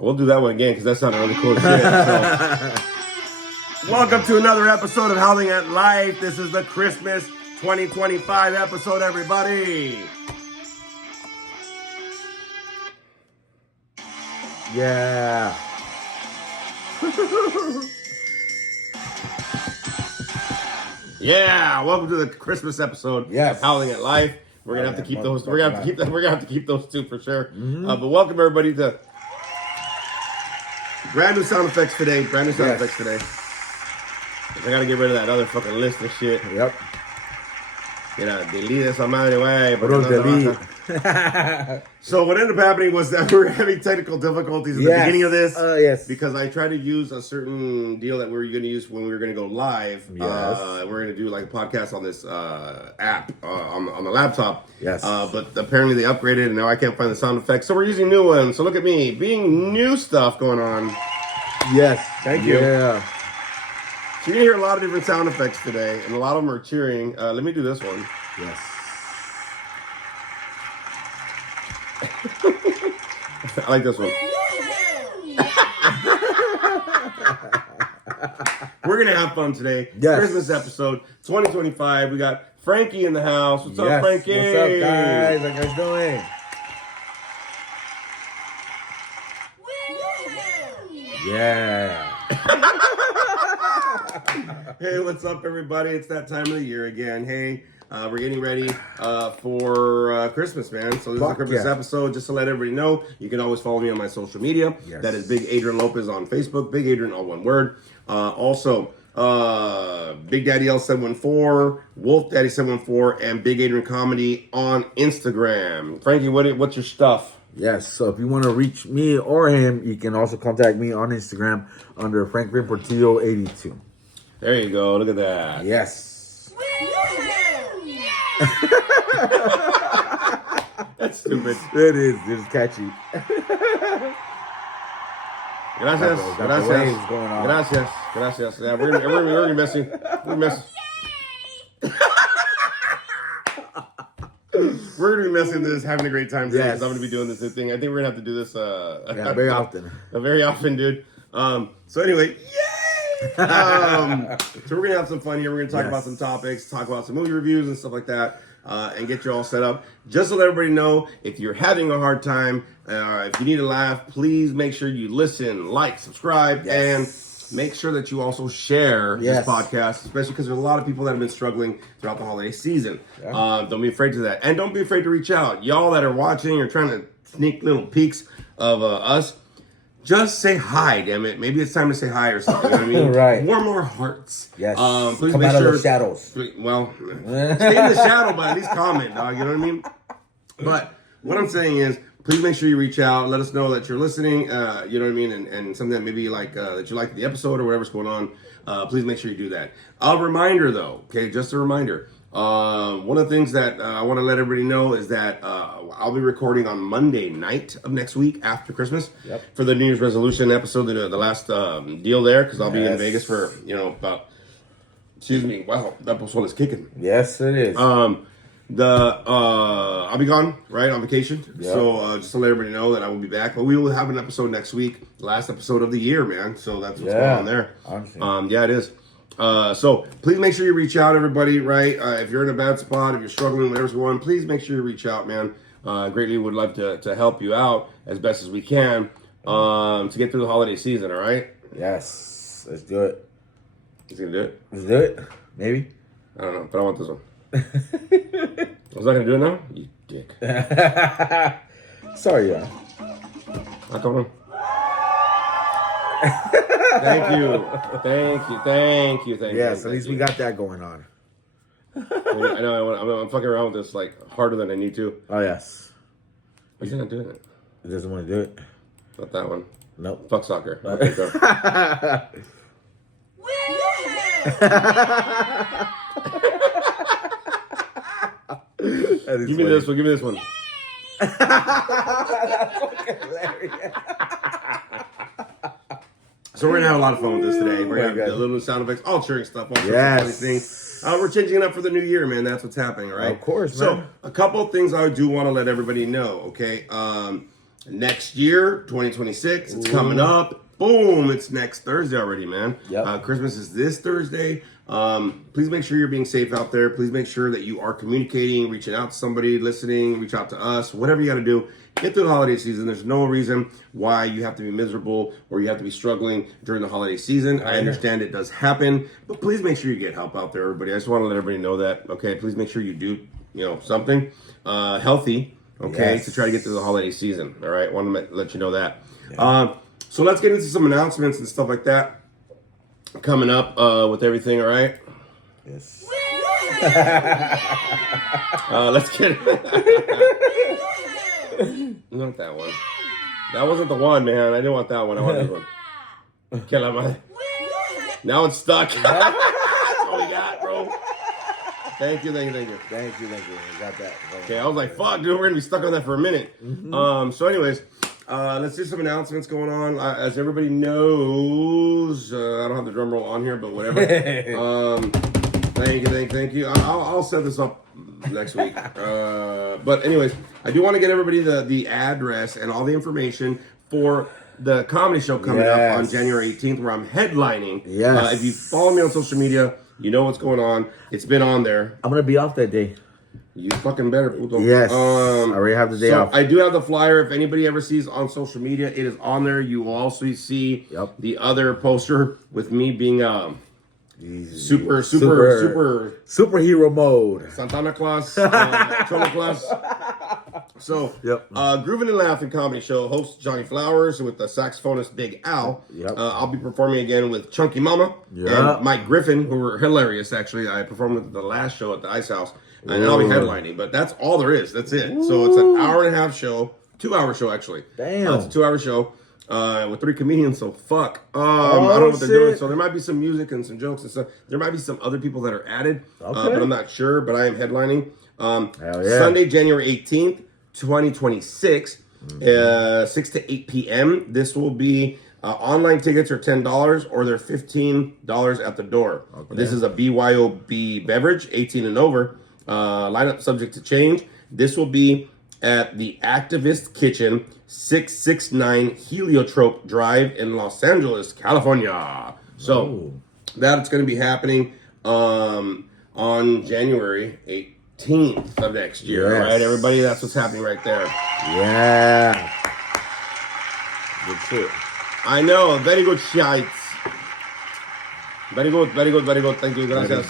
We'll do that one again because that sounded really cool shit. So. Welcome to another episode of Howling at Life. This is the Christmas 2025 episode, everybody. Yeah. Yeah, welcome to the Christmas episode of Howling at Life. We're gonna have to keep those. We're gonna have to keep those two for sure. Mm-hmm. But welcome everybody to brand new sound effects today. I gotta get rid of that other fucking list of shit. Yep. Delete esa madre, way. Delete. So what ended up happening was that we were having technical difficulties at the beginning of this. Yes. Because I tried to use a certain deal that we were going to use when we were going to go live. Yes. We're going to do like a podcast on this app on the laptop. Yes. But apparently they upgraded and now I can't find the sound effects. So we're using new ones. So look at me. Being new stuff going on. Yes. Thank you. Yeah. So you're going to hear a lot of different sound effects today. And a lot of them are cheering. Let me do this one. Yes. I like this one. We're going to have fun today. Yes. Christmas episode 2025. We got Frankie in the house. What's up, Frankie? What's up, guys? How you guys doing? Yeah. Hey, what's up, everybody? It's that time of the year again. Hey, we're getting ready for Christmas, man. So this is a Christmas episode. Just to let everybody know, you can always follow me on my social media. Yes. That is Big Adrian Lopez on Facebook. Big Adrian, all one word. Also, Big Daddy L714, Wolf Daddy 714, and Big Adrian Comedy on Instagram. Frankie, what's your stuff? Yes, so if you want to reach me or him, you can also contact me on Instagram under Franklin Portillo 82. There you go. Look at that. Yes. That's stupid. It is. It's catchy. Gracias. Yeah, we're gonna be messing. We're gonna be messing this, having a great time today because I'm gonna be doing this new thing. I think we're gonna have to do this very often. Very often, dude. So anyway, yay! So we're gonna have some fun here. We're gonna talk about some topics, talk about some movie reviews and stuff like that, and get you all set up. Just to let everybody know, if you're having a hard time, if you need a laugh, please make sure you listen, like, subscribe, and make sure that you also share this podcast, especially because there's a lot of people that have been struggling throughout the holiday season. Don't be afraid to that. And don't be afraid to reach out. Y'all that are watching or trying to sneak little peeks of us, just say hi, damn it. Maybe it's time to say hi or something. You know what I mean? Right. Warm our hearts. Yes. Please come make out sure, of the shadows. Well, stay in the shadow, but at least comment, dog. You know what I mean? But what I'm saying is, please make sure you reach out. Let us know that you're listening. You know what I mean? And something that maybe like that you like the episode or whatever's going on. Please make sure you do that. A reminder, though. Okay, just a reminder. One of the things that I want to let everybody know is that I'll be recording on Monday night of next week after Christmas for the New Year's resolution episode, the last deal there, because I'll be in Vegas for about. Excuse me. Wow, that episode is kicking. Yes, it is. I'll be gone, right, on vacation. Yep. So just to let everybody know that I will be back. But we will have an episode next week, last episode of the year, man. So that's what's going on there. Yeah, it is. So please make sure you reach out, everybody, right? If you're in a bad spot, if you're struggling, whatever's going on, please make sure you reach out, man. Greatly would love to help you out as best as we can to get through the holiday season, all right? Yes. Let's do it. He's going to do it? Let's do it. Maybe. I don't know, but I want this one. Was I gonna do it now? You dick. Sorry, yeah. I'll come on. Thank you. Yes, at least we got that going on. I know. I'm fucking around with this like harder than I need to. Oh yes. He's not doing it. He doesn't want to do it. Not that one. Nope. Fuck soccer. Okay, go. Give me this one. That's fucking hilarious. So we're gonna have a lot of fun with this today. We're gonna have a little sound effects, all cheering stuff, all sorts of funny things. We're changing it up for the new year, man. That's what's happening, all right? Of course, man. So a couple of things I do want to let everybody know, okay? next year, 2026. It's coming up. Boom! It's next Thursday already, man. Yep. Christmas is this Thursday. Please make sure you're being safe out there. Please make sure that you are communicating, reaching out to somebody, listening, reach out to us, whatever you got to do. Get through the holiday season. There's no reason why you have to be miserable or you have to be struggling during the holiday season. I understand it does happen, but please make sure you get help out there, everybody. I just want to let everybody know that, okay? Please make sure you do, something healthy, okay, to try to get through the holiday season, all right? Want to let you know that. Yeah. So let's get into some announcements and stuff like that coming up with everything, all right? Yes. Let's get Not that one. That wasn't the one, man. I didn't want that one. I wanted this one. Que la madre. Now it's stuck. That's all we got, bro. Thank you. Thank you. I got that. Okay, I was like, fuck, dude, we're going to be stuck on that for a minute. So anyways, let's do some announcements going on. As everybody knows, I don't have the drum roll on here, but whatever. Thank you. I'll set this up next week. But anyways, I do want to get everybody the address and all the information for the comedy show coming up on January 18th, where I'm headlining. Yes. If you follow me on social media, you know what's going on. It's been on there. I'm going to be off that day. You fucking better, puto. Yes. I already have the day off. I do have the flyer. If anybody ever sees on social media, it is on there. You will also see the other poster with me being super superhero mode. Santana Claus, Cholo Claus. So, Groovin' and Laughing comedy show, host Johnny Flowers with the saxophonist Big Al. I'll be performing again with Chunky Mama and Mike Griffin, who were hilarious, actually. I performed with the last show at the Ice House, and I'll be headlining, but that's all there is. That's it. So it's an hour and a half show, 2-hour show, actually. Damn. It's a 2-hour show. With 3 comedians, so fuck. I don't know what they're doing. So there might be some music and some jokes and stuff. There might be some other people that are added, but I'm not sure. But I am headlining Sunday, January 18th, 2026, 6 to 8 p.m. This will be online tickets are $10 or they're $15 at the door. This is a BYOB beverage, 18 and over. Lineup subject to change. This will be at the Activist Kitchen, 669 Heliotrope Drive in Los Angeles, California. So that's going to be happening on January 18th of next year. All right, everybody, that's what's happening right there. Yeah. Good shit. I know. Very good shit. Very good. Thank you. Gracias.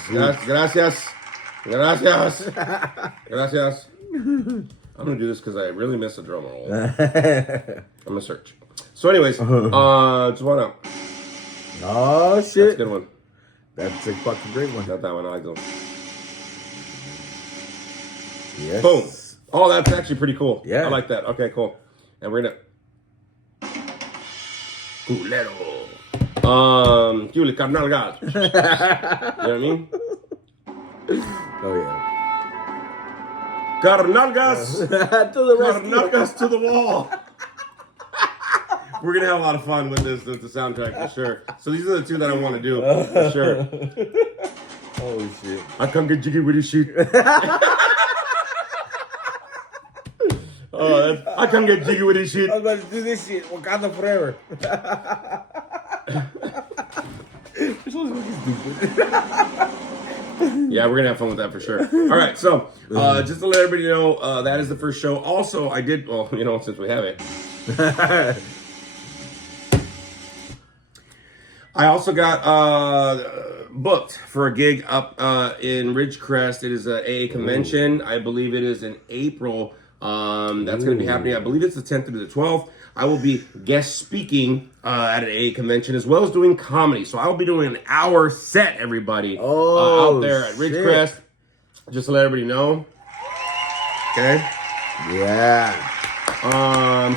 Gracias. I'm going to do this because I really miss the drum roll. I'm going to search. So anyways, just one up. Oh, shit. That's a good one. That's a fucking great one. Not that one. I like those. Yes. Boom. Oh, that's actually pretty cool. Yeah. I like that. Okay, cool. And we're going to... Culero. Cule, carnal gas. You know what I mean? Oh, yeah. Carnalgas to the rescue. Carnalgas to the wall. We're gonna have a lot of fun with this, with the soundtrack for sure. So these are the 2 that I want to do for sure. Holy shit! I can't get jiggy with this shit. I can't get jiggy with this shit. I'm about to do this shit. Wakanda forever. This was really stupid. Yeah, we're gonna have fun with that for sure. All right, so just to let everybody know, that is the first show. Also, I did, well, since we have it, I also got booked for a gig up in Ridgecrest. It is a AA convention. I believe it is in April. That's going to be happening. I believe it's the 10th through the 12th. I will be guest speaking at an AA convention as well as doing comedy. So I will be doing an hour set, everybody, out there at Ridgecrest. Just to let everybody know. Okay. Yeah.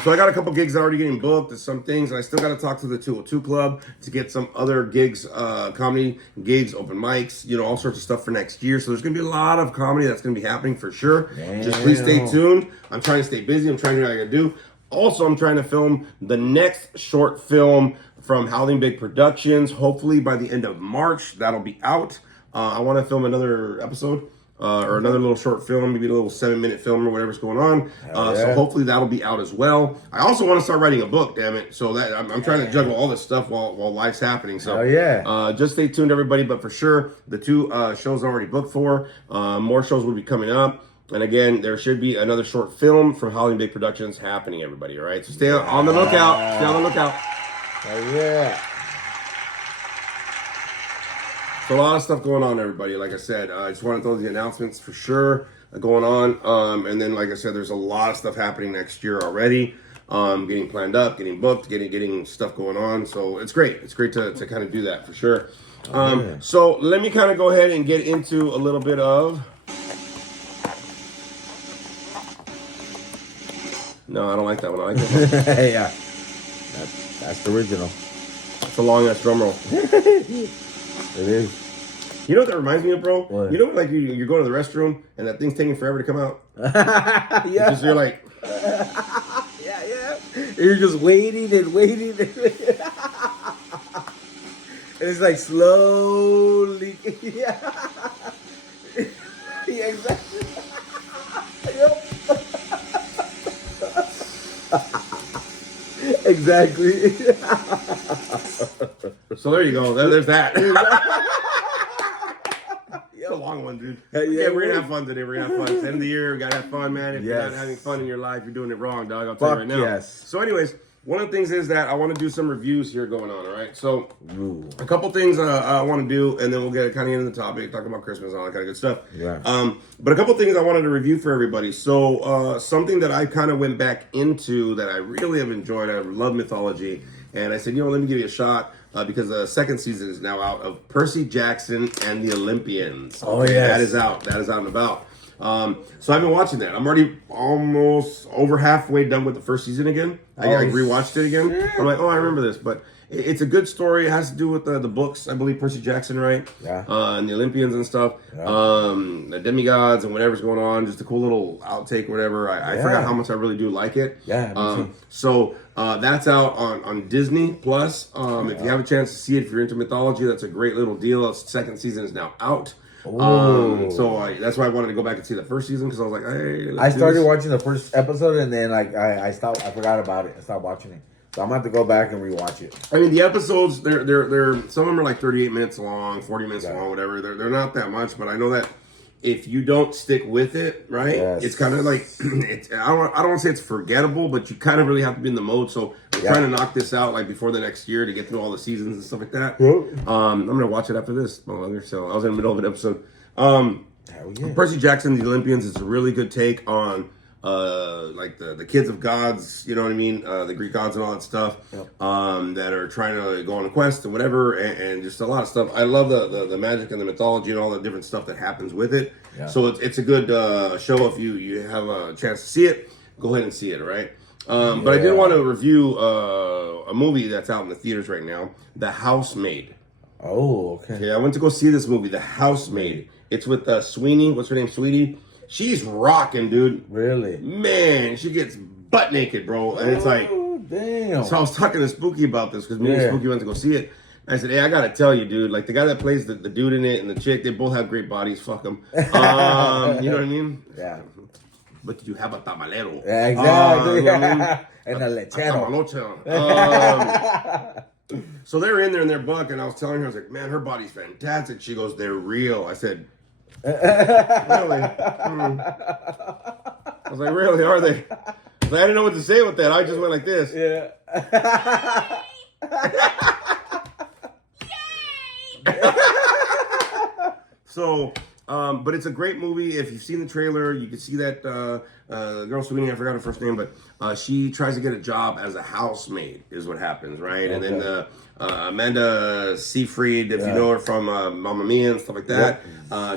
So I got a couple gigs already getting booked. There's some things, and I still got to talk to the 202 Club to get some other gigs, comedy gigs, open mics, all sorts of stuff for next year. So there's going to be a lot of comedy that's going to be happening for sure. Damn. Just please stay tuned. I'm trying to stay busy. I'm trying to do what I got to do. Also, I'm trying to film the next short film from Howling Big Productions. Hopefully by the end of March, that'll be out. I want to film another episode or another little short film, maybe a little 7-minute film or whatever's going on. Yeah. So hopefully that'll be out as well. I also want to start writing a book, damn it. So that I'm trying to juggle all this stuff while life's happening. So just stay tuned, everybody. But for sure, the 2 shows are already booked for. More shows will be coming up. And again, there should be another short film from Howling Big Productions happening, everybody. All right, so stay on the lookout. Stay on the lookout. Oh yeah. So a lot of stuff going on, everybody. Like I said, I just want to throw the announcements for sure going on. And then, like I said, there's a lot of stuff happening next year already. Getting planned up, getting booked, getting stuff going on. So it's great. It's great to kind of do that for sure. So let me kind of go ahead and get into a little bit of. No, I don't like that one. I like that one. Yeah. That's the original. It's a long ass drum roll. It is. You know what that reminds me of, bro? What? You know, like you're going to the restroom and that thing's taking forever to come out. Yeah. Just, you're like, Yeah. You're just waiting and waiting. And it's like slowly. Yeah. Yeah, exactly. Yep. Exactly. so there you go. There's that. It's a long one, dude. Yeah, we're gonna have fun today. We're gonna have fun. It's the end of the year. We gotta have fun, man. If you're not having fun in your life, you're doing it wrong, dog. I'll tell you right now. Yes. So, anyways, one of the things is that I want to do some reviews here going on. All right. So, a couple things I want to do, and then we'll get kind of into the topic, talk about Christmas and all that kind of good stuff. Yeah. But a couple things I wanted to review for everybody. So, something that I kind of went back into that I really have enjoyed. I love mythology, and I said, let me give you a shot. Because the second season is now out of Percy Jackson and the Olympians. Oh, yeah. That is out. That is out and about. So I've been watching that. I'm already almost over halfway done with the first season again. I rewatched it again. Shit. I'm like, I remember this. But it's a good story. It has to do with the books, I believe, Percy Jackson, right? Yeah. And the Olympians and stuff. Yeah. The demigods and whatever's going on. Just a cool little outtake, whatever. I forgot how much I really do like it. Yeah, me too. So that's out on Disney Plus. If you have a chance to see it, if you're into mythology, that's a great little deal. The second season is now out. So that's why I wanted to go back and see the first season because I was like, hey, I started watching the first episode and then I stopped. I forgot about it. I stopped watching it. So I'm gonna have to go back and rewatch it. I mean, the episodes they're some of them are like 38 minutes long, 40 minutes long, whatever. They're not that much, but I know that if you don't stick with it, right, it's kind of like I don't want to say it's forgettable, but you kind of really have to be in the mode. So I'm trying to knock this out like before the next year to get through all the seasons and stuff like that. I'm gonna watch it after this. So I was in the middle of an episode. Percy Jackson, the Olympians, is a really good take on like the kids of gods, you know what I mean, the Greek gods and all that stuff, that are trying to go on a quest and whatever, and just a lot of stuff. I love the magic and the mythology and all the different stuff that happens with it. So it's a good show. If you have a chance to see it, go ahead and see it, all right? But I did want to review a movie that's out in the theaters right now, The Housemaid. Oh, okay. Yeah, I went to go see this movie, The Housemaid. It's with Sweeney. What's her name? Sweetie. She's rocking, dude. Really? Man, she gets butt naked, bro. And it's like, damn. So I was talking to Spooky about this because me and Spooky went to go see it. I said, hey, I gotta tell you, dude, like the guy that plays the dude in it and the chick, they both have great bodies. Fuck them. You know what I mean? Yeah. But did you have a tamalero? Yeah, exactly. You know what I mean? And a lechero. So they're in there in their bunk, and I was telling her, I was like, man, her body's fantastic. She goes, they're real. I said, really? I was like, really? Are they? I didn't know what to say with that. I just went like this. Yeah. So, but it's a great movie. If you've seen the trailer, you can see that girl Sweeney, I forgot her first name, but she tries to get a job as a housemaid is what happens, right? Okay. And then Amanda Seyfried, if you know her from Mamma Mia and stuff like that,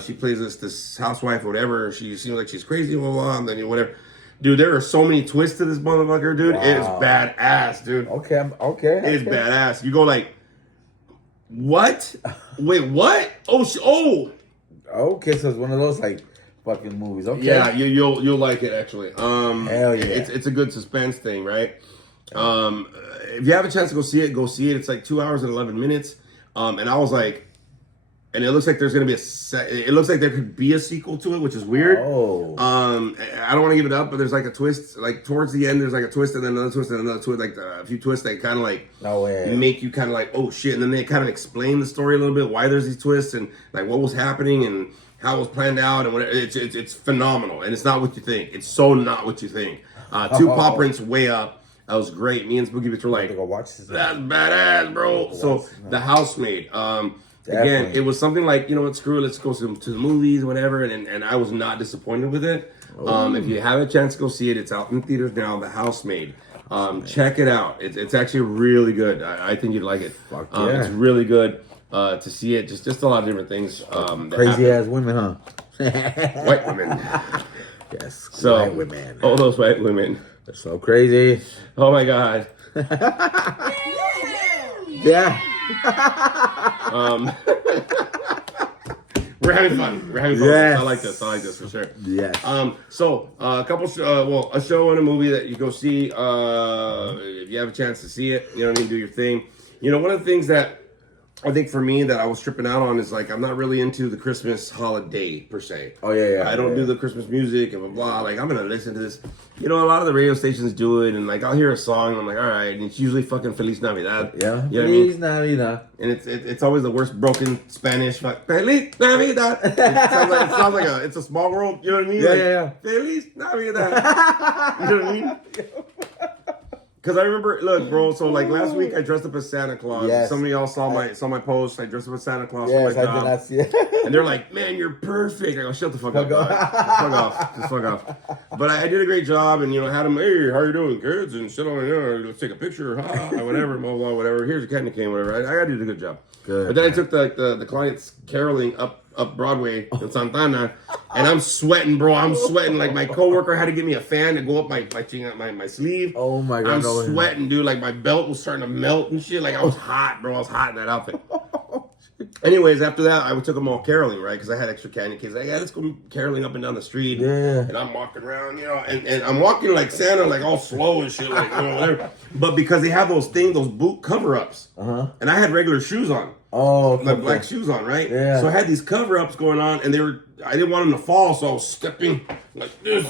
she plays this housewife or whatever. She seems like she's crazy, blah, blah, and then whatever. Dude, there are so many twists to this motherfucker, dude. Wow. It's badass, dude. Okay. It's badass. You go like, what? Wait, what? Oh. Okay, so it's one of those like fucking movies. Okay. Yeah, you'll like it actually. Hell yeah. It's a good suspense thing, right? If you have a chance to go see it, go see it. It's like 2 hours and 11 minutes. And I was like, and it looks like there's gonna be it looks like there could be a sequel to it, which is weird. Oh. I don't want to give it up, but there's like a twist. Like towards the end, there's like a twist, and then another twist, and another twist. Like a few twists that kind of like No way. make you kind of like, oh shit, and then they kind of explain the story a little bit, why there's these twists, and like what was happening, and how it was planned out, and whatever. It's phenomenal, and it's not what you think. It's so not what you think. Two paw prints way up. That was great. Me and Spooky Bitch were like, Go watch this. that's badass, bro. So The Housemaid. Again, Definitely. it was something like, you know what, screw it, let's go to the movies, whatever. And I was not disappointed with it. If you have a chance to go see it, it's out in theaters now. The Housemaid. Check it out. It's actually really good. I think you'd like it. Fuck yeah. It's really good to see it. Just a lot of different things. Crazy ass women, huh? white women. Yes. So white women. all those white women. They're so crazy. Oh my god. Yeah. We're having fun. We're having fun. Yes. I like this. I like this for sure. Yes. So a couple, a show and a movie that you go see. If you have a chance to see it, you know what I mean. Do your thing. You know, one of the things that I think for me that I was tripping out on is like I'm not really into the Christmas holiday per se. Oh yeah. I don't do the Christmas music and blah blah. Like I'm gonna listen to this. You know, a lot of the radio stations do it, and like I'll hear a song, and I'm like, all right, and it's usually fucking Feliz Navidad. Yeah. You know what I mean? Feliz Navidad. And it's always the worst broken Spanish. Like, Feliz Navidad. It sounds like it's a small world. You know what I mean? Yeah, like, yeah. Feliz Navidad. You know what I mean? Because I remember, look, bro. So like last week, I dressed up as Santa Claus. Yes. Some of y'all saw my post. I dressed up as Santa Claus Yes, for my I job. did not see it. And they're like, man, you're perfect. I go, shut the fuck up. Fuck off. bud. Fuck off. Just fuck off. But I did a great job, and, you know, had them, hey, how you doing, kids? And shit on, you know, let's take a picture, whatever, blah, blah, whatever. Here's a candy cane, whatever. I did a good job. Good, But then man. I took the clients caroling up Broadway in Santana, and I'm sweating, bro. I'm sweating. Like, my coworker had to give me a fan to go up my sleeve. Oh my god. I'm no. sweating, dude. Like, my belt was starting to melt and shit. Like, I was hot, bro. I was hot in that outfit. Anyways, after that, I took them all caroling, right? Because I had extra candy canes. Like, yeah, let's go caroling up and down the street. Yeah. And I'm walking around, you know, and I'm walking like Santa, like all slow and shit, like, you know, whatever. But because they have those boot cover-ups. Uh-huh. And I had regular shoes on. Oh, Like black shoes on, right? Yeah. So I had these cover-ups going on, and I didn't want them to fall, so I was stepping like this.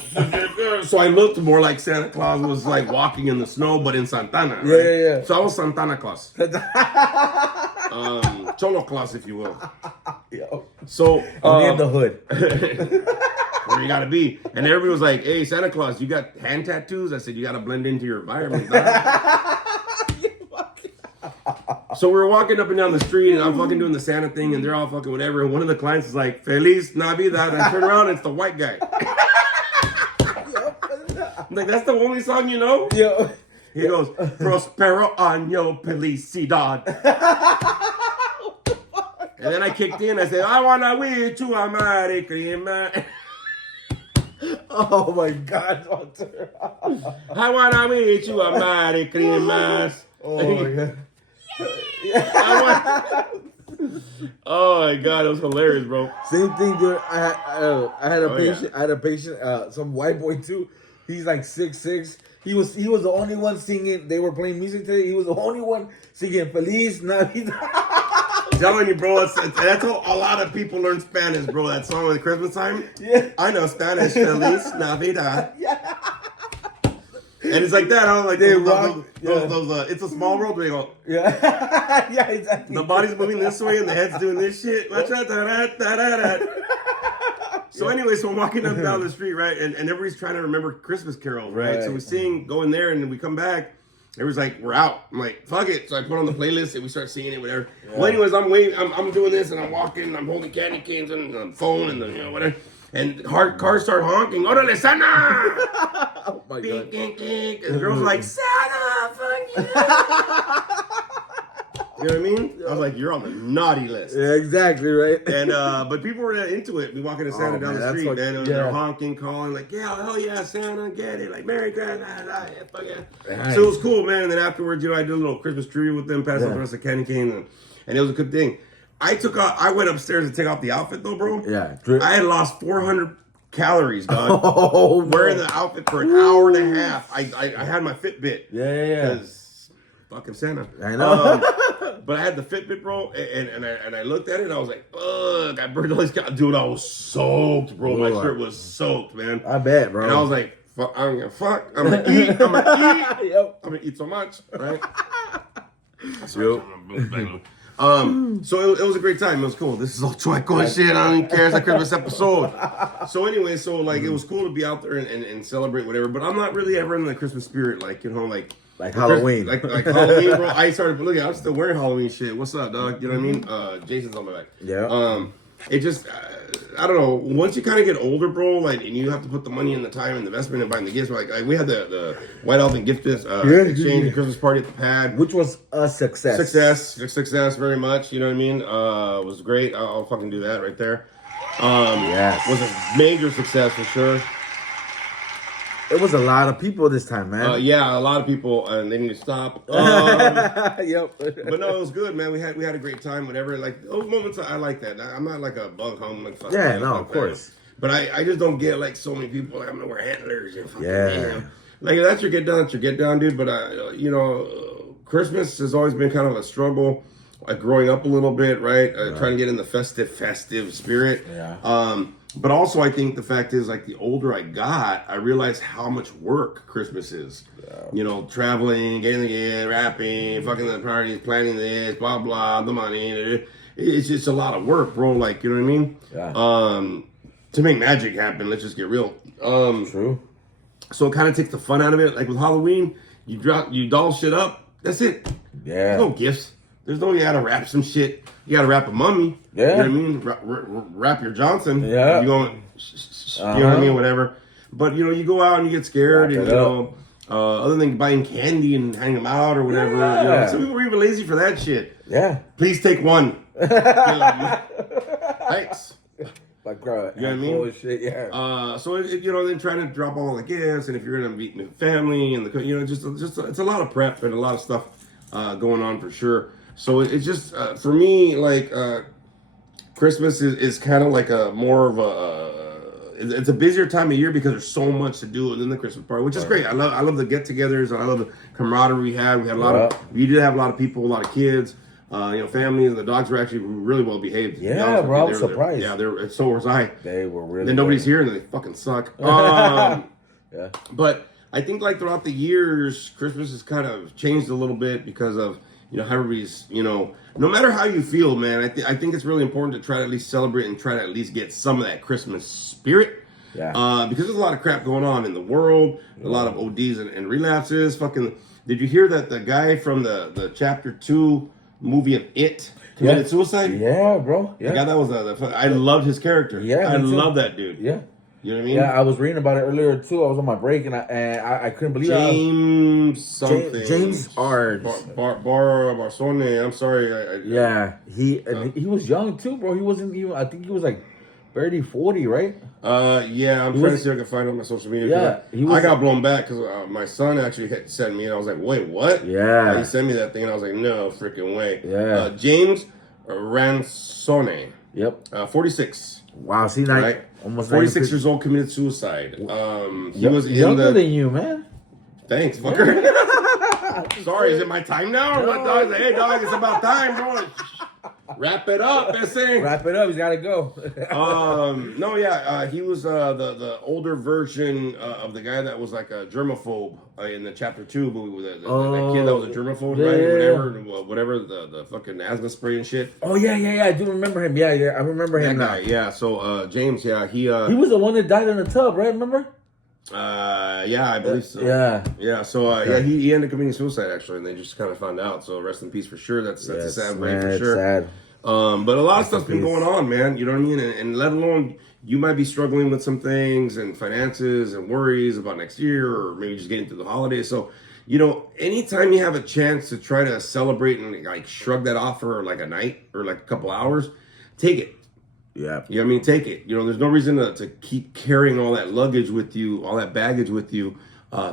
So I looked more like Santa Claus was like walking in the snow, but in Santana. Right? Yeah. So I was Santana Claus. Cholo Claus, if you will. Yo. So Only in the hood. where you gotta be. And everybody was like, hey, Santa Claus, you got hand tattoos? I said, you gotta blend into your environment. So we were walking up and down the street, and I'm fucking doing the Santa thing, and they're all fucking whatever. And one of the clients is like, Feliz Navidad. And I turn around, and it's the white guy. I'm like, that's the only song you know? Yo. He goes, Prospero año felicidad. And then I kicked in. I said, I wanna wish you a Merry Christmas. Oh my god. I wanna wish you a Merry Christmas. Oh my god. Oh my god, it was hilarious, bro. Same thing, dude. I had a Oh, yeah. patient. I had a patient. Some white boy too. He's like 6'6". He was the only one singing. They were playing music today. He was the only one singing Feliz Navidad. I'm telling you, bro, that's how a lot of people learn Spanish, bro. That song at Christmas time. Yeah. I know Spanish. Feliz Navidad. Yeah. And it's like that, huh? Like They those, rock, those, it's a small world where you go, Yeah. Yeah. Exactly. the body's moving this way and the head's doing this shit. So anyway, so I'm walking up down the street, right? And everybody's trying to remember Christmas carols, right? So we sing, go in there, and then we come back. Everybody's like, we're out. I'm like, fuck it. So I put on the playlist and we start singing it, whatever. Yeah. Well, anyways, I'm waiting. I'm doing this and I'm walking. I'm holding candy canes and the phone and the whatever. And cars start honking. Orale, Santa! Oh my god. Kink, kink. And the girl's like, Santa, fuck you. You know what I mean? I was like, you're on the naughty list. Yeah, exactly, right. And but people were into it. We walking to Santa down the street, man. And they're honking, calling, like, yeah, hell yeah, Santa, get it. Like, Merry Christmas, yeah, fuck yeah. Nice. So it was cool, man. And then afterwards, you know, I did a little Christmas tree with them, passed out the rest of candy cane, and it was a good thing. I went upstairs to take off the outfit though, bro. Yeah. I had lost 400 calories, dog. Oh, wearing the outfit for an hour and a half. I had my Fitbit. Yeah. Because fuck fucking Santa. I know. But I had the Fitbit, bro, and I looked at it and I was like, fuck, I burned all these guys. Dude, I was soaked, bro. My shirt was soaked, man. I bet, bro. And I was like, fuck, I'm gonna fuck. I'm gonna eat. I'm gonna eat. Yep. I'm gonna eat so much, right? Yep. So it was a great time. It was cool. This is all Chueco and shit. I don't care. It's a Christmas episode. So anyway, so like it was cool to be out there and celebrate whatever. But I'm not really ever in the Christmas spirit, like, you know, like Halloween. like Halloween, bro. I started look at. I'm still wearing Halloween shit. What's up, dog? You know what I mean? Jason's on my back. Yeah. It just, I don't know. Once you kind of get older, bro, like, and you have to put the money and the time and the investment in buying the gifts. Like we had the White Elephant gift exchange, Christmas party at the pad, which was a success. Success, very much. You know what I mean? It was great. I'll fucking do that right there. Yes, was a major success for sure. It was a lot of people this time, man. Yeah, a lot of people, and they need to stop. Yep. But no, it was good, man. We had a great time. Whatever, like those moments, I like that. I'm not like a bug home, like fuck. Yeah, no, of course. But I just don't get like so many people. Like I'm gonna wear antlers and fucking, yeah. You know. Like that's your get down. That's your get down, dude. But you know, Christmas has always been kind of a struggle. Like growing up a little bit, right? Trying to get in the festive spirit. Yeah. But also, I think the fact is, like, the older I got, I realized how much work Christmas is. Yeah. You know, traveling, getting the gift, wrapping, fucking the parties, planning this, blah, blah, the money. It's just a lot of work, bro. Like, you know what I mean? Yeah. To make magic happen, let's just get real. True. So it kind of takes the fun out of it. Like with Halloween, you doll shit up. That's it. Yeah. There's no gifts. There's no, you gotta wrap some shit. You gotta wrap a mummy. Yeah. You know what I mean? Wrap your Johnson. Yeah. You going, you know what I mean? Whatever. But, you know, you go out and you get scared and, you know, other than buying candy and hanging them out or whatever. Yeah. You know, some people are even lazy for that shit. Yeah. Please take one. Thanks. Like, bro, you know what I mean? Shit, yeah. So you know, then trying to drop all the gifts, and if you're gonna meet with family, and you know, just it's a lot of prep and a lot of stuff going on for sure. So it's just for me, like Christmas is kind of like a more of it's a busier time of year because there's so much to do within the Christmas party, which is great. I love the get-togethers. I love the camaraderie we had. We had we did have a lot of people, a lot of kids. You know, families, and the dogs were actually really well behaved. Yeah, bro, I was surprised. Yeah, so was I. They were really. Then nobody's here, and they fucking suck. Yeah. But I think like throughout the years, Christmas has kind of changed a little bit because of, you know, how everybody's, you know, no matter how you feel, man, I think it's really important to try to at least celebrate and try to at least get some of that Christmas spirit. Yeah. Because there's a lot of crap going on in the world, a lot of ODs and relapses. Fucking, did you hear that the guy from the Chapter 2 movie of It committed suicide? Yeah, bro. Yeah. The guy that was I loved his character. Yeah, I love that dude. Yeah. You know what I mean? Yeah, I was reading about it earlier too. I was on my break and I couldn't believe James something. James Ards. Barsone. I'm sorry. Yeah, he was young too, bro. He wasn't even. I think he was like 30, 40, right? Yeah. I'm trying to see if I can find it on my social media. Yeah, I got blown back because my son actually sent me, and I was like, "Wait, what?" Yeah. He sent me that thing, and I was like, "No freaking way." Yeah. James Ransone. Yep. 46. Wow. See, Right? almost 46 years old, committed suicide. He was younger than you, man. Thanks, fucker. Sorry, is it my time now? Or what, dog? Hey, dog, it's about time, bro. Wrap it up, they're saying. Wrap it up. He's got to go. No, yeah, he was the older version of the guy that was like a germaphobe in the Chapter 2 movie with that kid that was a germaphobe, right? Whatever the fucking asthma spray and shit. Oh yeah. I do remember him. Yeah, I remember him That guy, now. yeah. So James, he was the one that died in the tub, right? Remember? Yeah, I believe so. Yeah. So he ended up committing suicide actually, and they just kind of found out. So rest in peace for sure. That's a sad way for sure. Sad. But a lot of stuff's been going on, man. You know what I mean? And let alone you might be struggling with some things and finances and worries about next year, or maybe just getting through the holidays. So, you know, anytime you have a chance to try to celebrate and like shrug that off for like a night or like a couple hours, take it. Yeah. You know what I mean? Take it. You know, there's no reason to keep carrying all that luggage with you, all that baggage with you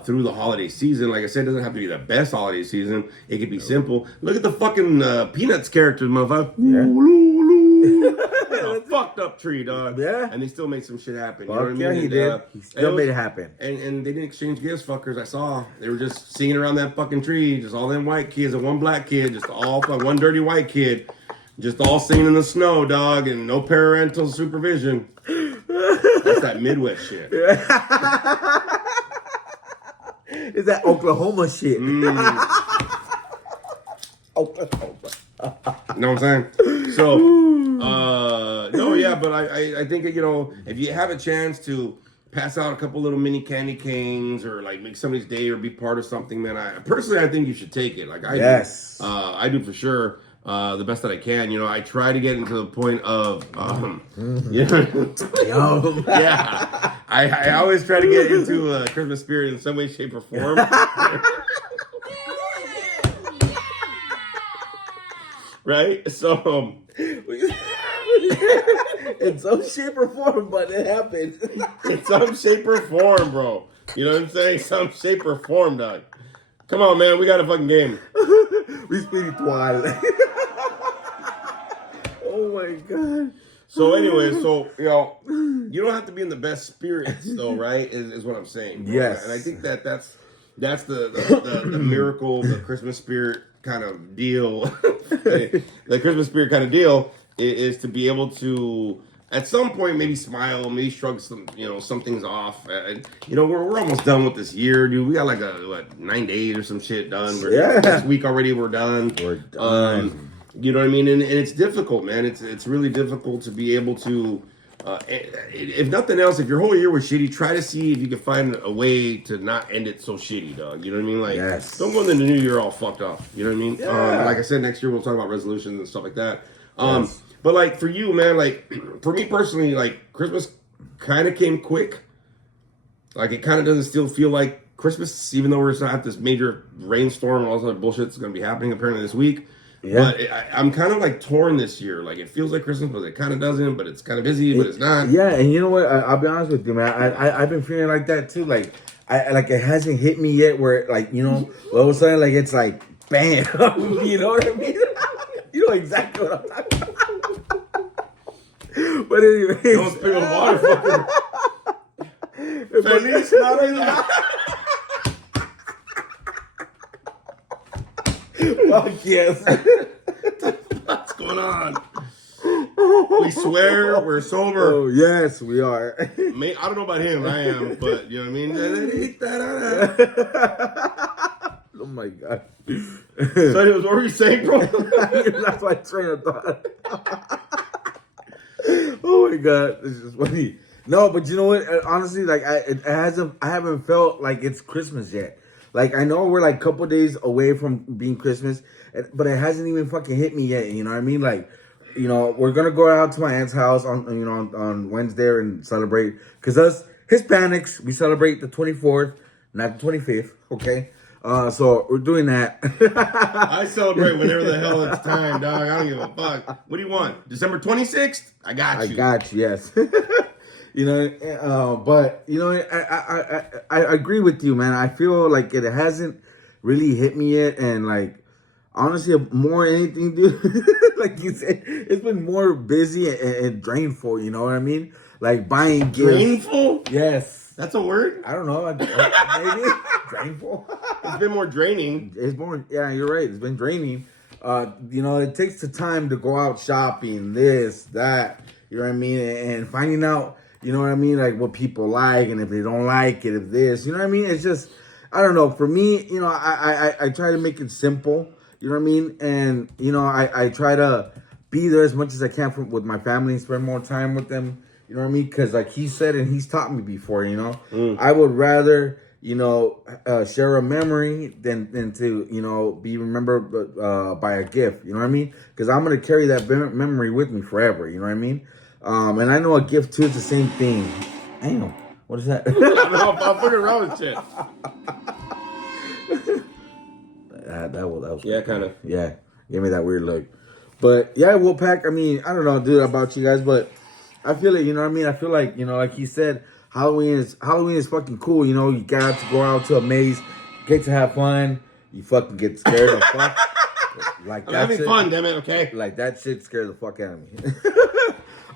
through the holiday season. Like I said, it doesn't have to be the best holiday season. It could be simple. Look at the fucking Peanuts characters, motherfucker. Yeah. A fucked up tree, dog. Yeah. And they still made some shit happen. You Fuck know what I mean? yeah, he And, did. He still made it happen. And they didn't exchange gifts, fuckers. I saw. They were just singing around that fucking tree. Just all them white kids and one black kid. Just all one dirty white kid. Just all singing in the snow, dog. And no parental supervision. That's that Midwest shit. Is that Oklahoma shit? Oklahoma. Know what I'm saying? So, no, yeah, but I think, you know, if you have a chance to pass out a couple little mini candy canes or like make somebody's day or be part of something, man, I think you should take it. Like I do. I do for sure. The best that I can. You know, I try to get into the point of, you know, yeah. I always try to get into Christmas spirit in some way, shape, or form. Right? So, in some shape or form, but it happened. In some shape or form, bro. You know what I'm saying? Some shape or form, dog. Come on, man. We got a fucking game. We spiritual. Oh my god. So anyway, you know, you don't have to be in the best spirits, though, right? Is what I'm saying. Bro. Yes. And I think that's the miracle, the Christmas spirit kind of deal. The Christmas spirit kind of deal is to be able to, at some point, maybe smile, maybe shrug some things off. And, you know, we're almost done with this year, dude. We got like 9 days or some shit done. This week already we're done. We're done. You know what I mean? And it's difficult, man. It's really difficult to be able to, if nothing else, if your whole year was shitty, try to see if you can find a way to not end it so shitty, dog. You know what I mean? Like, don't go into the new year all fucked up. You know what I mean? Yeah. Like I said, next year we'll talk about resolutions and stuff like that. But like for you, man, like for me personally, like Christmas kind of came quick. Like it kind of doesn't still feel like Christmas, even though we're gonna have this major rainstorm and all this other bullshit that's gonna be happening apparently this week. Yeah. But I'm kind of like torn this year. Like it feels like Christmas, but it kind of doesn't. But it's kind of busy, but it's not. Yeah, and you know what? I'll be honest with you, man. I've been feeling like that too. Like it hasn't hit me yet. Where like you know, all of a sudden like it's like bam. You know what I mean? You know exactly what I'm talking about. But anyway, don't spill the water, fucker. Feliz Navidad. Fuck yes. What's going on? We swear we're sober. Oh yes, we are. I don't know about him. I am, but you know what I mean. Oh my god. So anyways, what were you saying, bro? That's my train of thought. Oh my god, this is funny. No, but you know what? Honestly, like I haven't felt like it's Christmas yet. Like I know we're like a couple days away from being Christmas, but it hasn't even fucking hit me yet. You know what I mean? Like, you know, we're gonna go out to my aunt's house on Wednesday and celebrate. Cause us Hispanics, we celebrate the 24th, not the 25th. Okay. So we're doing that. I celebrate whenever the hell it's time, dog. I don't give a fuck. What do you want? December 26th? I got you. I got you. Yes. You know, but you know, I agree with you, man. I feel like it hasn't really hit me yet, and like honestly, more anything, dude. Like you said, it's been more busy and drainful. You know what I mean? Like buying gifts. Drainful? Yes. That's a word? I don't know. Maybe drainful. It's been more draining. It's more. Yeah, you're right. It's been draining. You know, it takes the time to go out shopping, this, that. You know what I mean? And finding out. You know what I mean? Like what people like and if they don't like it, if this, you know what I mean? It's just, I don't know. For me, you know, I try to make it simple, you know what I mean? And, you know, I try to be there as much as I can with my family and spend more time with them, you know what I mean? Because like he said, and he's taught me before, you know, I would rather, you know, share a memory than to, you know, be remembered by a gift, you know what I mean? Because I'm going to carry that memory with me forever, you know what I mean? And I know a gift too is the same thing. Damn, what is that? I don't know. I'm fucking around with shit. That was yeah, kind of. Yeah, gave me that weird look. But yeah, Wolfpack. I mean, I don't know, dude, about you guys, but I feel it. You know what I mean? I feel like, you know, like he said, Halloween is fucking cool. You know, you got to go out to a maze, get to have fun. You fucking get scared of fuck. Like I'm having fun, damn it. Okay. Like that shit scared the fuck out of me.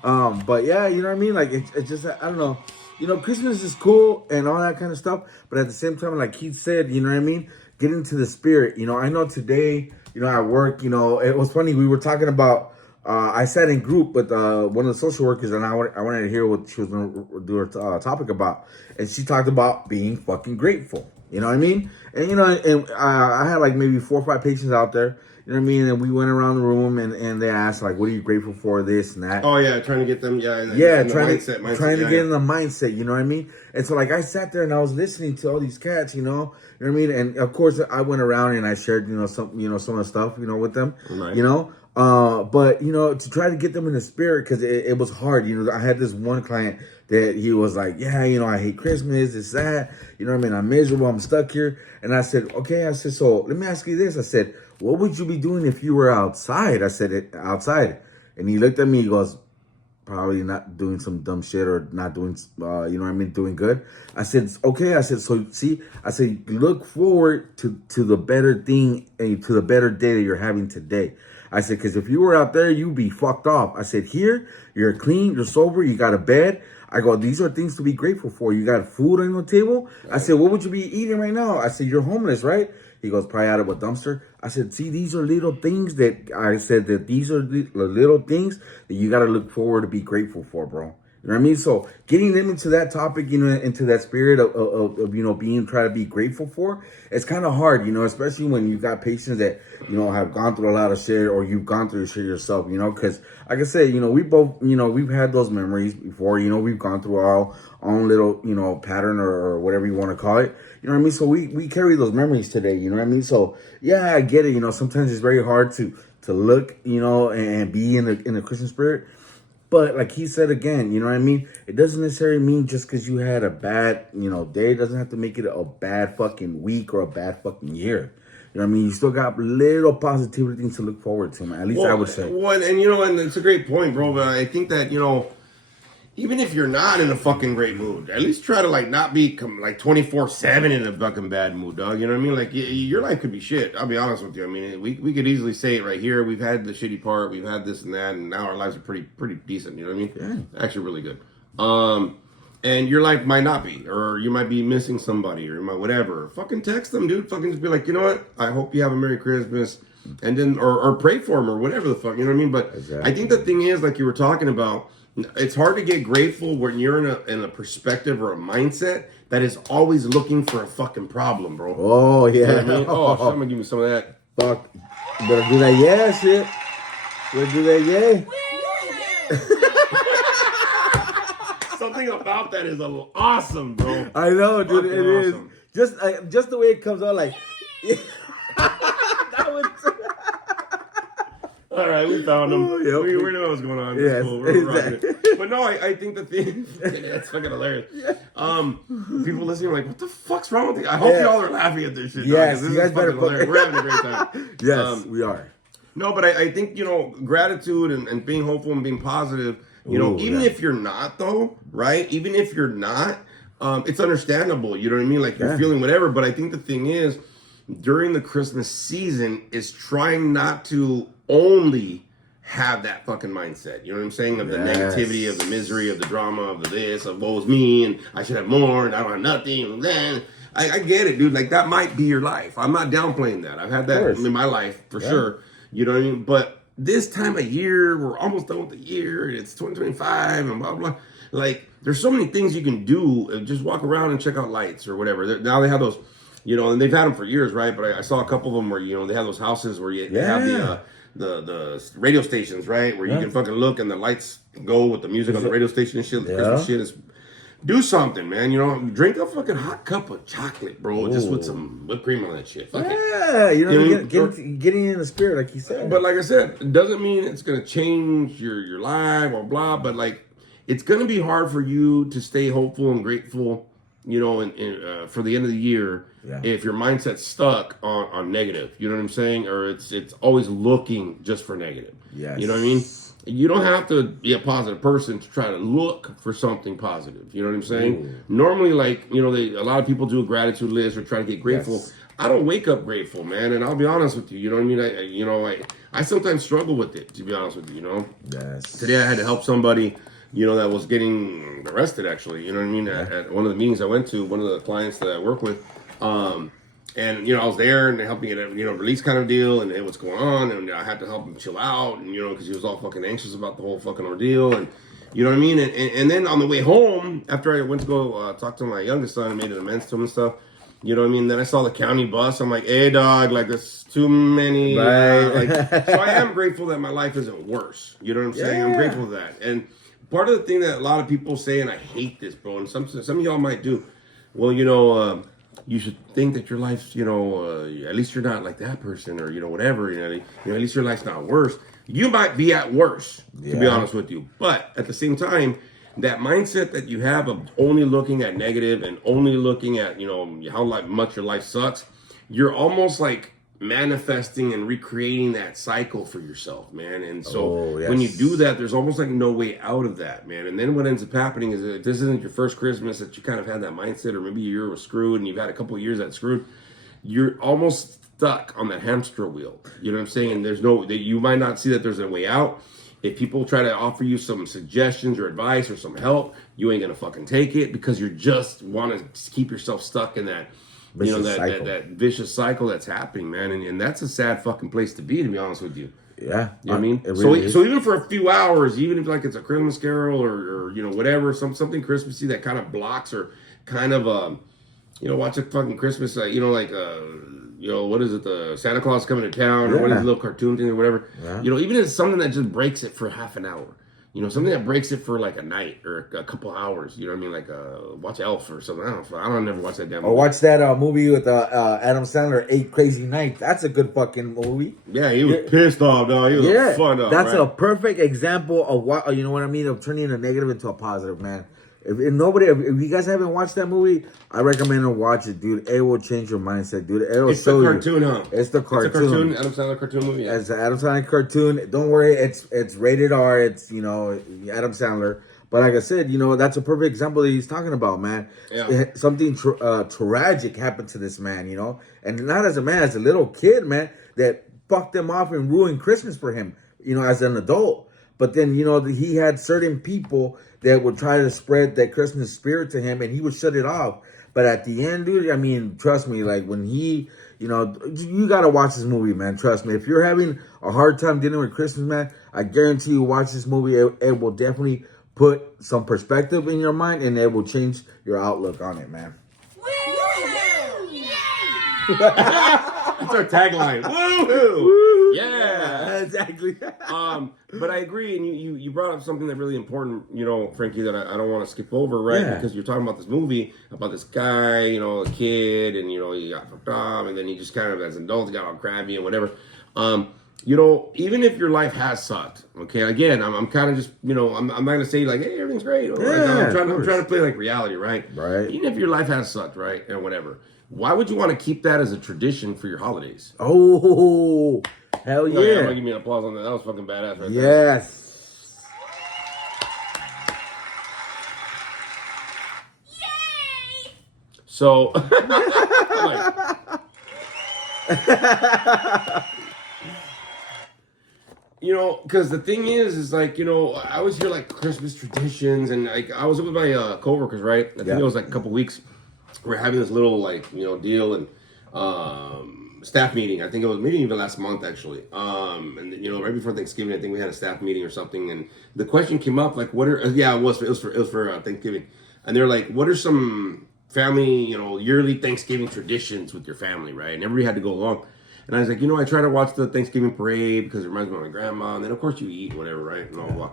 But yeah, you know what I mean? Like it's just, I don't know. You know, Christmas is cool and all that kind of stuff, but at the same time, like Keith said, you know what I mean? Get into the spirit. You know, I know today, you know, at work, you know, it was funny. We were talking about. I sat in group with one of the social workers, and I wanted to hear what she was going to do her topic about, and she talked about being fucking grateful. You know what I mean? And you know, and I had like maybe 4 or 5 patients out there. You know what I mean? And we went around the room and they asked like, "What are you grateful for?" This and that. Oh yeah, trying to get them. Yeah, Trying to get in the mindset. You know what I mean? And so like I sat there and I was listening to all these cats. You know what I mean? And of course I went around and I shared some of the stuff with them. Right. You know. But you know, to try to get them in the spirit, because it was hard. You know, I had this one client that he was like, yeah, you know, I hate Christmas, it's that, you know what I mean? I'm miserable, I'm stuck here. And I said, okay, I said, so let me ask you this. I said, what would you be doing if you were outside? I said, outside. And he looked at me, he goes, probably not doing some dumb shit or not doing, you know what I mean, doing good. I said, okay. I said, so see, I said, look forward to the better thing and to the better day that you're having today. I said, because if you were out there, you'd be fucked off. I said, here, you're clean, you're sober, you got a bed. I go, these are things to be grateful for. You got food on the table. I said, what would you be eating right now? I said, you're homeless, right? He goes, probably out of a dumpster. I said, see, these are little things that I said that these are the little things that you got to look forward to be grateful for, bro. You know what I mean? So getting them into that topic, you know, into that spirit of you know, try to be grateful for, it's kind of hard, you know, especially when you've got patients that, you know, have gone through a lot of shit or you've gone through shit yourself, you know, because like I said, you know, we both, you know, we've had those memories before, you know, we've gone through our own little, you know, pattern or whatever you want to call it. You know what I mean? So we carry those memories today, you know what I mean? So yeah, I get it. You know, sometimes it's very hard to look, you know, and be in the Christian spirit. But like he said again, you know what I mean? It doesn't necessarily mean just because you had a bad, you know, day, it doesn't have to make it a bad fucking week or a bad fucking year. You know what I mean? You still got little positivity things to look forward to, man. At least I would say. Well, and you know, and it's a great point, bro. But I think that, you know, even if you're not in a fucking great mood, at least try to like not be like 24/7 in a fucking bad mood, dog. You know what I mean? Like your life could be shit. I'll be honest with you. I mean, we could easily say it right here. We've had the shitty part, we've had this and that, and now our lives are pretty decent. You know what I mean? Yeah. Actually, really good. And your life might not be, or you might be missing somebody, or you might whatever. Fucking text them, dude. Fucking just be like, you know what? I hope you have a Merry Christmas, and then or pray for them or whatever the fuck. You know what I mean? But exactly. I think the thing is, like you were talking about. It's hard to get grateful when you're in a perspective or a mindset that is always looking for a fucking problem, bro. Oh, yeah. You know what I mean? Oh, somebody give me some of that. Fuck. You better do that yeah shit. Better do that yeah. Something about that is awesome, bro. I know, dude. Fucking it awesome. Is. Just the way it comes out, like... that was... All right, we found him. Oh, yeah, we knew what was going on. Yes, Cool. We're exactly. But no, I think the thing that's fucking hilarious. People listening are like, what the fuck's wrong with you? I hope y'all are laughing at this shit. Yes, this you guys better hilarious. We're having a great time. Yes, we are. No, but I think, you know, gratitude and being hopeful and being positive, you know, even if you're not though, right? Even if you're not, it's understandable. You know what I mean? Like you're feeling whatever. But I think the thing is, during the Christmas season is trying not to only have that fucking mindset, you know what I'm saying, of the negativity, of the misery, of the drama, of the this, of woe's me, and I should have more, and I don't have nothing, and then I get it, dude. Like that might be your life. I'm not downplaying that. I've had that in my life for sure. You know what I mean? But this time of year, we're almost done with the year. It's 2025 and blah blah. Like there's so many things you can do. Just walk around and check out lights or whatever. Now they have those. You know, and they've had them for years, right? But I saw a couple of them where, you know, they have those houses where you have the radio stations, right? Where you can fucking look and the lights go with the music on the radio station and shit. The Christmas shit is... Do something, man. You know, drink a fucking hot cup of chocolate, bro. Just with some whipped cream on that shit. Fuck it. You know, getting in the spirit, like you said. But like I said, it doesn't mean it's going to change your life or blah. But like, it's going to be hard for you to stay hopeful and grateful, you know, for the end of the year, if your mindset's stuck on negative, you know what I'm saying? Or it's always looking just for negative. Yes. You know what I mean? You don't have to be a positive person to try to look for something positive. You know what I'm saying? Normally, like, you know, a lot of people do a gratitude list or try to get grateful I don't wake up grateful, man. And I'll be honest with you. You know what I mean? I sometimes struggle with it, to be honest with you. You know. Yes. Today I had to help somebody, that was getting arrested. Actually, you know what I mean? At one of the meetings I went to, one of the clients that I work with, and I was there and they helped me get a release kind of deal and what's going on, and I had to help him chill out, and because he was all fucking anxious about the whole fucking ordeal, and you know what I mean. And then on the way home, after I went to go talk to my youngest son and made an amends to him and stuff. You know what I mean? Then I saw the county bus. I'm like, hey, dog, like, there's too many. Right. So I am grateful that my life isn't worse. You know what I'm saying? I'm grateful for that. And part of the thing that a lot of people say, and I hate this, bro, and some of y'all might do, well, you should think that your life's, at least you're not like that person or, whatever. At least your life's not worse. You might be at worse, to be honest with you. But at the same time, that mindset that you have of only looking at negative and only looking at, how much your life sucks, you're almost like manifesting and recreating that cycle for yourself, man. And so when you do that, there's almost like no way out of that, man. And then what ends up happening is that this isn't your first Christmas that you kind of had that mindset, or maybe you were screwed and you've had a couple of years that screwed. You're almost stuck on that hamster wheel. You know what I'm saying? And you might not see that there's a way out. If people try to offer you some suggestions or advice or some help, you ain't gonna fucking take it because you just want to keep yourself stuck in that, that vicious cycle that's happening, man. And that's a sad fucking place to be honest with you. Yeah, you know what I mean. Really so even for a few hours, even if like it's a Christmas Carol or whatever, something Christmassy that kind of blocks or kind of watch a fucking Christmas, what is it? The Santa Claus coming to town, or one of these little cartoon things, or whatever. Yeah. Even if it's something that just breaks it for half an hour. Something that breaks it for like a night or a couple hours. You know what I mean? Like watch Elf or something. I don't never watch that damn movie. Or watch that movie with Adam Sandler, 8 Crazy Nights. That's a good fucking movie. Yeah, he was pissed off, dog. He was a fun dog. That's a perfect example of what you know what I mean, of turning a negative into a positive, man. If you guys haven't watched that movie, I recommend to watch it, dude. It will change your mindset, dude. It's the cartoon, huh? It's the cartoon. It's a cartoon, Adam Sandler cartoon movie. Yeah. It's an Adam Sandler cartoon. Don't worry, it's rated R. It's Adam Sandler. But like I said, that's a perfect example that he's talking about, man. Yeah. Something tragic happened to this man, and not as a man, as a little kid, man, that fucked him off and ruined Christmas for him, as an adult. But then, he had certain people that would try to spread that Christmas spirit to him, and he would shut it off. But at the end, dude, I mean, trust me, like when he, you got to watch this movie, man. Trust me. If you're having a hard time dealing with Christmas, man, I guarantee you watch this movie. It will definitely put some perspective in your mind, and it will change your outlook on it, man. That's our tagline. Woohoo! Yeah, exactly. But I agree, and you brought up something that really important, Frankie, that I don't want to skip over, right? Yeah. Because you're talking about this movie about this guy, a kid, and he got fucked up, and then he just kind of, as an adult, got all crabby and whatever. Even if your life has sucked, okay. Again, I'm kind of just, I'm not gonna say like, hey, everything's great. I'm trying to play like reality, right? Right. Even if your life has sucked, right, and whatever. Why would you want to keep that as a tradition for your holidays? Oh, hell yeah. I'm gonna give me an applause on that. That was fucking badass right there. Yes. Yay! So, because the thing is like, I always hear like Christmas traditions, and like I was with my coworkers, right? I think it was like a couple weeks. We're having this little like deal and staff meeting. I think it was maybe even last month actually. And right before Thanksgiving, I think we had a staff meeting or something. And the question came up like, what are it was for Thanksgiving, and they're like, what are some family yearly Thanksgiving traditions with your family, right? And everybody had to go along. And I was like, I try to watch the Thanksgiving parade because it reminds me of my grandma. And then of course you eat whatever, right? And blah blah.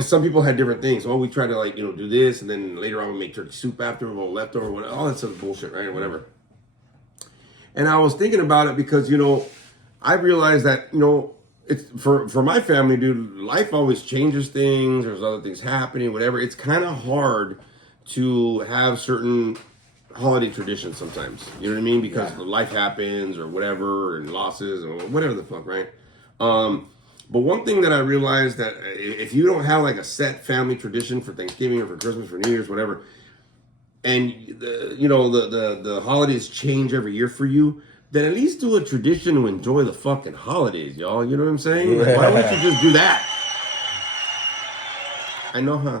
Some people had different things. Oh, we try to do this, and then later on we make turkey soup after, or leftover, whatever, all that stuff is bullshit, right? Or whatever. And I was thinking about it because I realized that it's for my family, dude. Life always changes things. There's other things happening, whatever. It's kind of hard to have certain holiday traditions sometimes. You know what I mean? Because life happens or whatever, and losses or whatever the fuck, right? But one thing that I realized that if you don't have like a set family tradition for Thanksgiving or for Christmas, for New Year's, whatever, and the holidays change every year for you, then at least do a tradition to enjoy the fucking holidays, y'all. You know what I'm saying? Like, why wouldn't you just do that? I know, huh?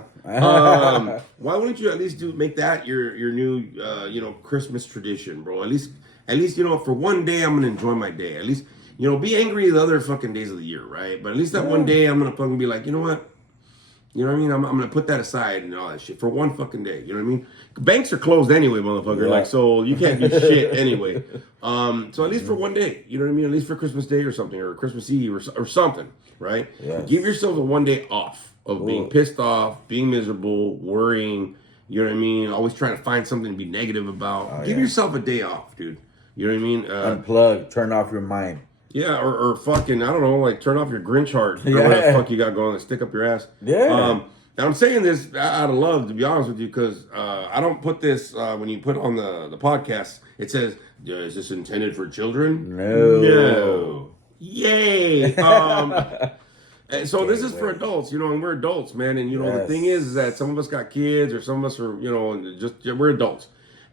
Why wouldn't you at least make that your new Christmas tradition, bro? At least for one day I'm gonna enjoy my day. At least be angry the other fucking days of the year, right? But at least that one day I'm gonna fucking be like, you know what? You know what I mean? I'm gonna put that aside and all that shit for one fucking day. You know what I mean? Banks are closed anyway, motherfucker. Yeah. Like, so you can't do shit anyway. So at least for one day, you know what I mean? At least for Christmas Day or something, or Christmas Eve or something, right? Yes. Give yourself a one day off of being pissed off, being miserable, worrying. You know what I mean? Always trying to find something to be negative about. Give yourself a day off, dude. You know what I mean? Unplug, turn off your mind. Yeah, or fucking, I don't know, like turn off your Grinch heart. Or whatever the fuck you got going, and stick up your ass. Yeah. And I'm saying this out of love, to be honest with you, because I don't put this, when you put it on the podcast, it says, is this intended for children? No. Yay. And so this is for adults, and we're adults, man. And, the thing is that some of us got kids or some of us are, we're adults.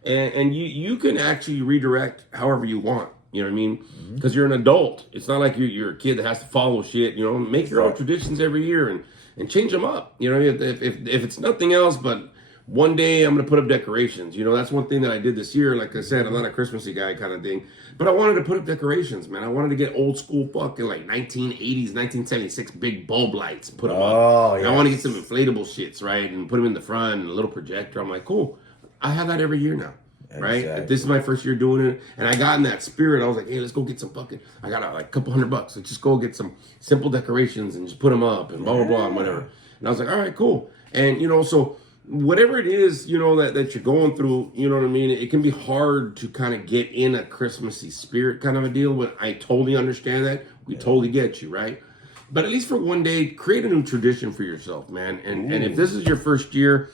And you can actually redirect however you want. You know what I mean? Because you're an adult. It's not like you're a kid that has to follow shit. Make your own traditions every year and change them up. You know, if it's nothing else but one day I'm gonna put up decorations. That's one thing that I did this year. Like I said, I'm not a Christmassy guy kind of thing, but I wanted to put up decorations, man. I wanted to get old school fucking like 1980s, 1976 big bulb lights, put them up. And I want to get some inflatable shits, right, and put them in the front and a little projector. I'm like, cool. I have that every year now. Right? Exactly. This is my first year doing it. And I got in that spirit. I was like, hey, let's go get some fucking, I got like a couple $100. Let's just go get some simple decorations and just put them up and blah, blah, blah, and whatever. And I was like, all right, cool. And, so whatever it is, that you're going through, you know what I mean? It can be hard to kind of get in a Christmassy spirit kind of a deal, but I totally understand that. We totally get you, right? But at least for one day, create a new tradition for yourself, man. And if this is your first year,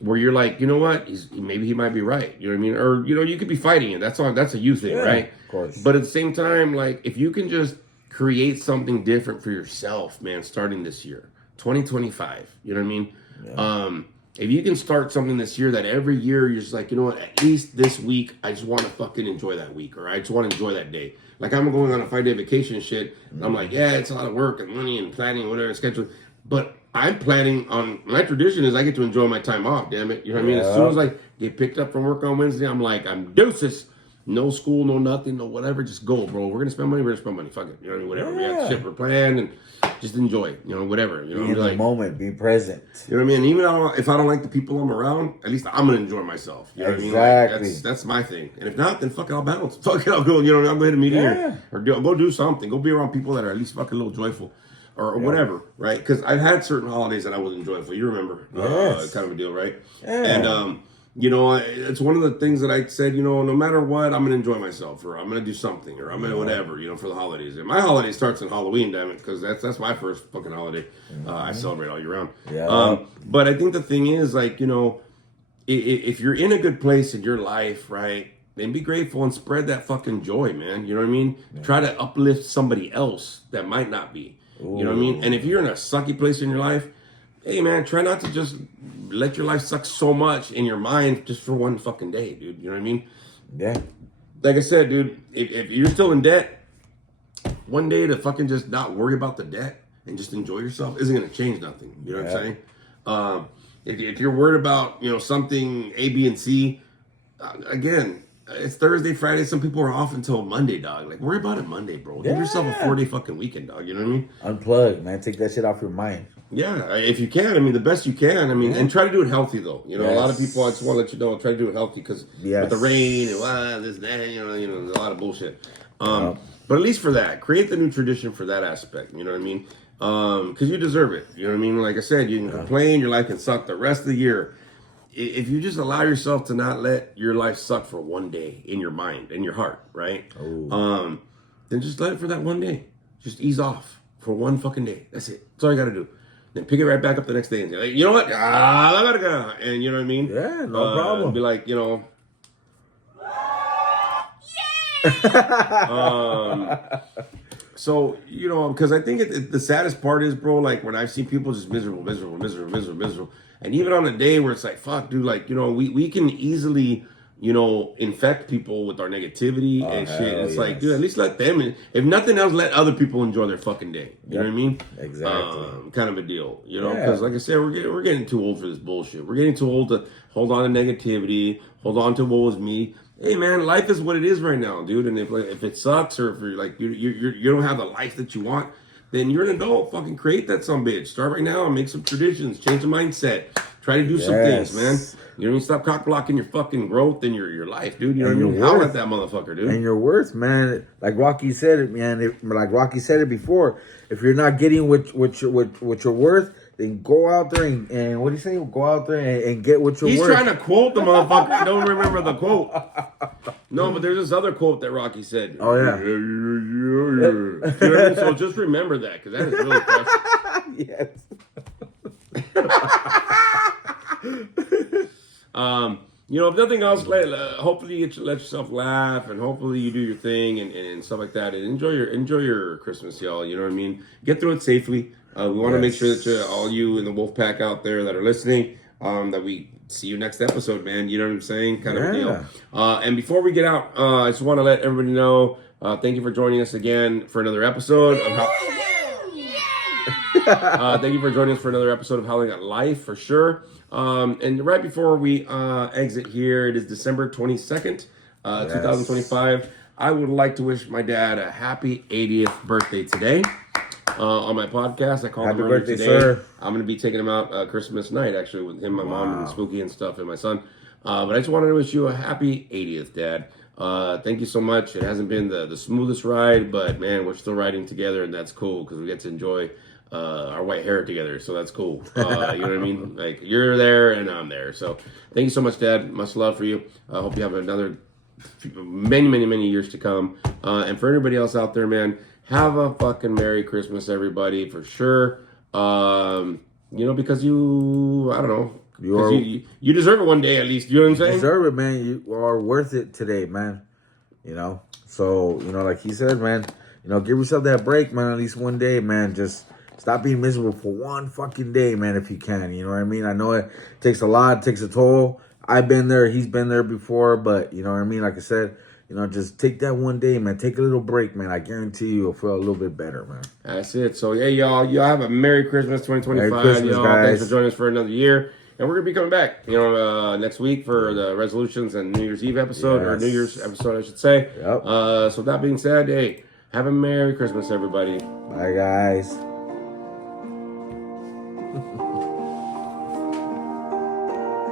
where you're like, you know what? Maybe he might be right. You know what I mean? Or you could be fighting it. That's a you thing, right? Of course. But at the same time, like if you can just create something different for yourself, man, starting this year, 2025. You know what I mean? Yeah. If you can start something this year that every year you're just like, you know what? At least this week, I just want to fucking enjoy that week, or I just want to enjoy that day. Like I'm going on a 5-day vacation and shit. And I'm like, yeah, it's a lot of work and money and planning, whatever, schedule, but I'm planning on, my tradition is I get to enjoy my time off, damn it. You know what I mean? As soon as I get picked up from work on Wednesday, I'm like, I'm deuces. No school, no nothing, no whatever. Just go, bro. We're going to spend money. We're going to spend money. Fuck it. You know what I mean? Whatever. We have shit, we're planned and just enjoy it. Whatever. Be in the moment. Be present. You know what I mean? Even if I don't like the people I'm around, at least I'm going to enjoy myself. You know what I mean? Like, that's my thing. And if not, then fuck it, I'll bounce. Fuck it, I'll go. I'll go ahead and meet here. Or go do something. Go be around people that are at least fucking a little joyful. Or whatever, right? Because I've had certain holidays that I wasn't joyful. You remember, kind of a deal, right? Yeah. And it's one of the things that I said. No matter what, I'm gonna enjoy myself, or I'm gonna do something, or I'm gonna whatever. For the holidays. And my holiday starts on Halloween, damn it, because that's my first fucking holiday. I celebrate all year round. Yeah. But I think the thing is, like, if you're in a good place in your life, right? Then be grateful and spread that fucking joy, man. You know what I mean? Yeah. Try to uplift somebody else that might not be. Ooh. You know what I mean? And if you're in a sucky place in your life, hey, man, try not to just let your life suck so much in your mind just for one fucking day, dude. You know what I mean? Yeah. Like I said, dude, if you're still in debt, one day to fucking just not worry about the debt and just enjoy yourself isn't going to change nothing. You know what I'm saying? If you're worried about, something A, B, and C, again, it's Thursday, Friday. Some people are off until Monday, dog. Like, worry about it Monday, bro. Give yourself a 4-day fucking weekend, dog. You know what I mean? Unplug, man. Take that shit off your mind. Yeah, if you can. I mean, the best you can. I mean, and try to do it healthy, though. A lot of people, I just want to let you know, try to do it healthy because with the rain and this, that, there's a lot of bullshit. But at least for that, create the new tradition for that aspect. You know what I mean? Because you deserve it. You know what I mean? Like I said, you can complain. Your life can suck the rest of the year. If you just allow yourself to not let your life suck for one day in your mind, in your heart, right? Then just let it for that one day. Just ease off for one fucking day. That's it. That's all you got to do. Then pick it right back up the next day and say, you know what? I gotta go. And you know what I mean? Yeah, no problem. Be like, So, because I think the saddest part is, bro, like when I've seen people just miserable. And even on a day where it's like, fuck, dude, like, we can easily, infect people with our negativity and shit. It's like, yes. dude, at least let them, if nothing else, let other people enjoy their fucking day. You know what I mean? Exactly. Kind of a deal, because like I said, we're getting too old for this bullshit. We're getting too old to hold on to negativity, hold on to what was me. Hey man, life is what it is right now, dude. And if it sucks, or if you're like you don't have the life that you want, then you're an adult. Fucking create that some bitch. Start right now and make some traditions. Change the mindset. Try to do some things, man. You know what I mean? Stop cock blocking your fucking growth and your life, dude. You know what I mean? Howl at that motherfucker, dude. And your worth, man. Like Rocky said it, man. Like Rocky said it before. If you're not getting what you're worth, then go out there and what do you say? Go out there and get what you're He's worth. trying to quote the motherfucker. I don't remember the quote. No, but there's this other quote that Rocky said. Oh, yeah. You know what I mean? So just remember that, because that is really precious. Yes. If nothing else, hopefully you let yourself laugh, and hopefully you do your thing and stuff like that, and enjoy your Christmas, y'all. You know what I mean? Get through it safely. We want to make sure that all you in the wolf pack out there that are listening, that we see you next episode, man. You know what I'm saying? Kind of a deal. And before we get out, I just want to let everybody know, thank you for joining us again for another episode of thank you for joining us for another episode of Howling at Life, for sure. And right before we exit here, it is December 22nd, 2025. I would like to wish my dad a happy 80th birthday today. On my podcast, I called him earlier today. Sir. I'm going to be taking him out Christmas night, actually, with him, my mom, and Spooky and stuff, and my son. But I just wanted to wish you a happy 80th, Dad. Thank you so much. It hasn't been the smoothest ride, but man, we're still riding together, and that's cool because we get to enjoy our white hair together, so that's cool. You know what I mean? Like, you're there and I'm there. So thank you so much, Dad. Much love for you. I hope you have another many years to come. And for everybody else out there, man, have a fucking Merry Christmas, everybody, for sure. Because I don't know. You deserve it one day at least. You know what I'm saying? You deserve it, man. You are worth it today, man. So, like he said, man, give yourself that break, man, at least one day, man. Just stop being miserable for one fucking day, man, if you can. You know what I mean? I know it takes a lot, it takes a toll. I've been there, he's been there before, but you know what I mean? Like I said, just take that one day, man. Take a little break, man. I guarantee you'll feel a little bit better, man. That's it. So, yeah, y'all have a Merry Christmas 2025. Merry Christmas, y'all. guys. Thanks for joining us for another year. And we're going to be coming back, next week for the resolutions and New Year's Eve episode, or New Year's episode, I should say. Yep. So that being said, hey, have a Merry Christmas, everybody. Bye, guys.